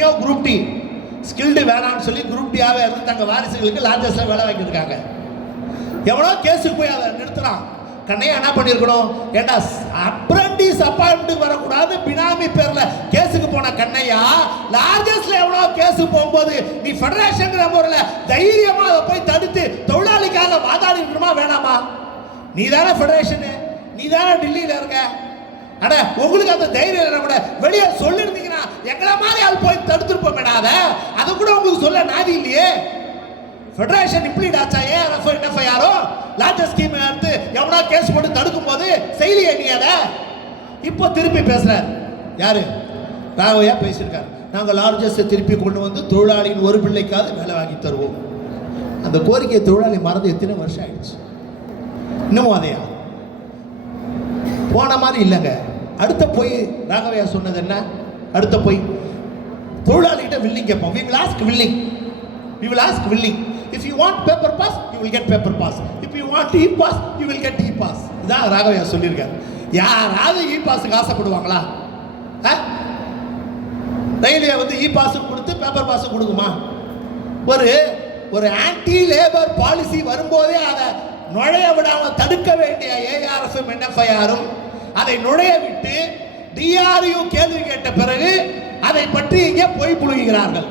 எத்தனையோ group D skilled வேணாம்னு சொல்லி குரூப் டியாவே இருந்து தங்க வாரிசுகளுக்கு லார்ஜஸ்ட்ல வேலை வாங்கியிருக்காங்க. எவ்வளோ கேஸுக்கு போய் அதை நிறுத்துறான். கண்ணையா என்ன பண்ணியிருக்கணும், ஏண்டா அப்ரண்டிஸ் அப்பாயின்மெண்ட் வரக்கூடாது பினாமி பேர்ல கேஸுக்கு போன கண்ணையா, லார்ஜஸ்ட்ல எவ்வளோ கேஸு போகும்போது நீ ஃபெடரேஷன் முறையில் தைரியமா அதை போய் தடுத்து தொழிலாளிக்காக வாதாடி இருக்கணுமா வேணாமா? நீ தானே ஃபெடரேஷனு, நீ தானே டெல்லியில் இருக்க. அட உங்களுக்கு அந்த தைரியம் கூட வெளியே சொல்லிருந்தீங்கன்னா எங்களை மாதிரி ஆள் போய் தடுத்துருப்போம். அதை கூட உங்களுக்கு சொல்ல நாதி இல்லையே. ஃபெடரேஷன் இம்ப்ளீட் ஆச்சா ஏஆர்எஃப் என்எஃப்ஐஆரோ லார்ஜஸ்ட் ஸ்கீம் எடுத்து எவனா கேஸ் போட்டு தடுக்கும் போது செய்யலையே நீ அதை. இப்போ திருப்பி பேசுறாரு யாரு, ராகவையா பேசியிருக்காரு. நாங்கள் லார்ஜஸ்ட் திருப்பி கொண்டு வந்து தொழிலாளியின் ஒரு பிள்ளைக்காவது வேலை வாங்கி தருவோம். அந்த கோரிக்கையை தொழிலாளி மறந்து எத்தனை வருஷம் ஆயிடுச்சு, இன்னமும் அதையா போன மாதிரி இல்லைங்க. அடுத்த போய் ராகவையா சொன்னது என்ன, அடுத்த போய் தொழிலாளிகிட்ட வில்லிங் கேட்போம். we will ask willing, we will ask willing. if you want paper pass you will get paper pass, if you want e-pass you will get e-pass. இதான் ராகவையா சொல்லியிருக்காரு. யாராவது e-passக்கு ஆசைப்படுவாங்களா? ரயில்வே வந்து e-pass கொடுத்து பேப்பர் பாஸ் கொடுக்குமா? ஒரு anti labour policy வரும்போதே அதை நுழைய விடாமல் தடுக்க வேண்டிய ஏஆர்எஃப் என்எஃப்ஐஆரும் அதை நுழைய விட்டு டிஆர்யூ கேள்வி கேட்ட பிறகு அதை பற்றி இங்கே பொய் புழுகிறார்கள்.